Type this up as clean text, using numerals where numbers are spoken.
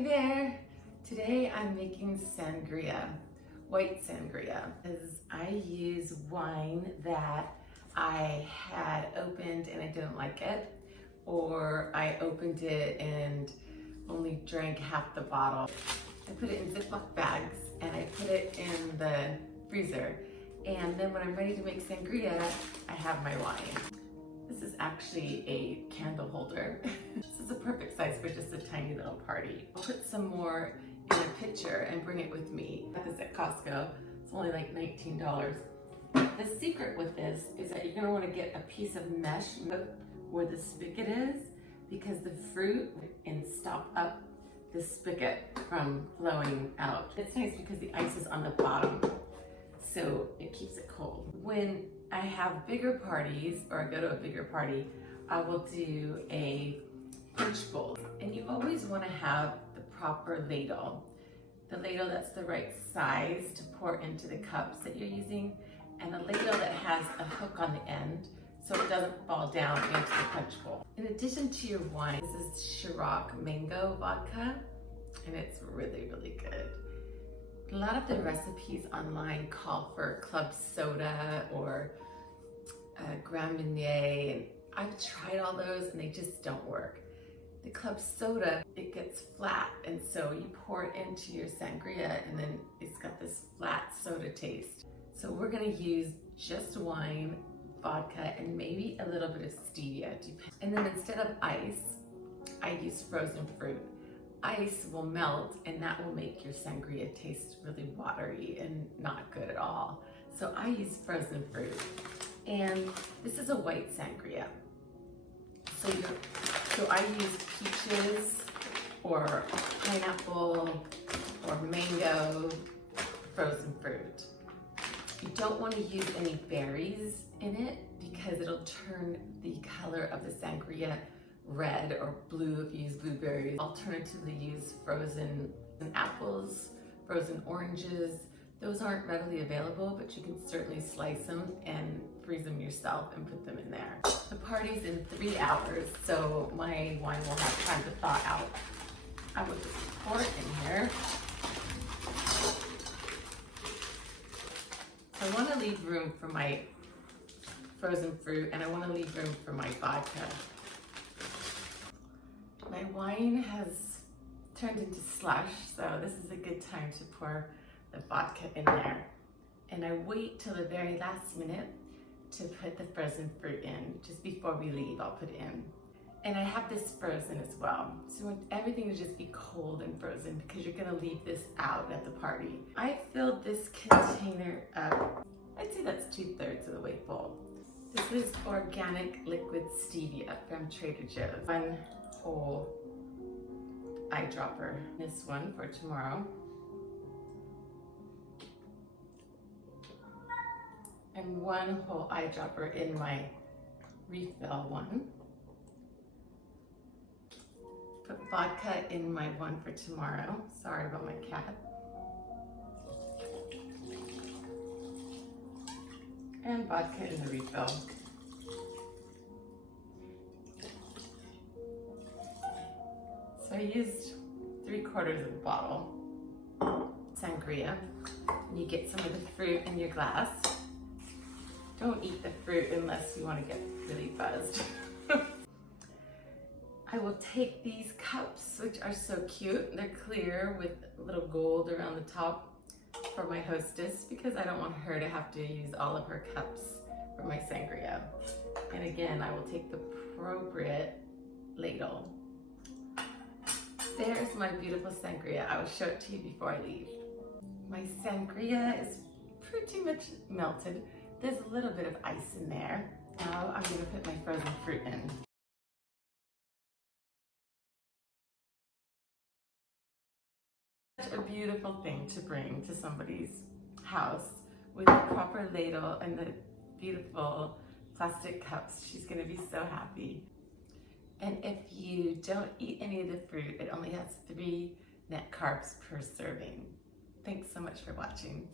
Hi there! Today I'm making sangria, white sangria. I use wine that I had opened and I didn't like it, or I opened it and only drank half the bottle. I put it in Ziploc bags and I put it in the freezer. And then when I'm ready to make sangria, I have my wine. This is actually a candle holder. This is a perfect size for just a tiny little party. I'll put some more in a pitcher and bring it with me. I got this at Costco. It's only like $19. The secret with this is that you're gonna wanna get a piece of mesh where the spigot is, because the fruit and stop up the spigot from flowing out. It's nice because the ice is on the bottom, so it keeps it cold. When I have bigger parties, or I go to a bigger party, I will do a punch bowl. And you always want to have the proper ladle. The ladle that's the right size to pour into the cups that you're using, and a ladle that has a hook on the end so it doesn't fall down into the punch bowl. In addition to your wine, this is Ciroc mango vodka, and it's really, really good. A lot of the recipes online call for club soda or Grand Marnier, and I've tried all those and they just don't work. The club soda, it gets flat, and so you pour it into your sangria and then it's got this flat soda taste. So we're gonna use just wine, vodka, and maybe a little bit of stevia. And then instead of ice, I use frozen fruit. Ice will melt and that will make your sangria taste really watery and not good at all. So I use frozen fruit. And this is a white sangria. So I use peaches or pineapple or mango frozen fruit. You don't want to use any berries in it because it'll turn the color of the sangria red or blue if you use blueberries. Alternatively, use frozen apples, frozen oranges. Those aren't readily available, but you can certainly slice them and freeze them yourself and put them in there. The party's in 3 hours, so my wine will have time to thaw out. I will just pour it in here. So I want to leave room for my frozen fruit, and I want to leave room for my vodka. My wine has turned into slush, so this is a good time to pour the vodka in there. And I wait till the very last minute to put the frozen fruit in. Just before we leave, I'll put it in. And I have this frozen as well. So I want everything to just be cold and frozen because you're gonna leave this out at the party. I filled this container up. I'd say that's 2/3 of the way full. This is organic liquid stevia from Trader Joe's. 1 whole eyedropper. This one for tomorrow. And 1 whole eyedropper in my refill one. Put vodka in my one for tomorrow. Sorry about my cat. And vodka in the refill. So I used 3/4 of the bottle. Sangria. And you get some of the fruit in your glass. Don't eat the fruit unless you want to get really buzzed. I will take these cups, which are so cute. They're clear with a little gold around the top for my hostess because I don't want her to have to use all of her cups for my sangria. And again, I will take the appropriate ladle. There's my beautiful sangria. I will show it to you before I leave. My sangria is pretty much melted. There's a little bit of ice in there. Now I'm gonna put my frozen fruit in. Such a beautiful thing to bring to somebody's house with the proper ladle and the beautiful plastic cups. She's gonna be so happy. And if you don't eat any of the fruit, it only has 3 net carbs per serving. Thanks so much for watching.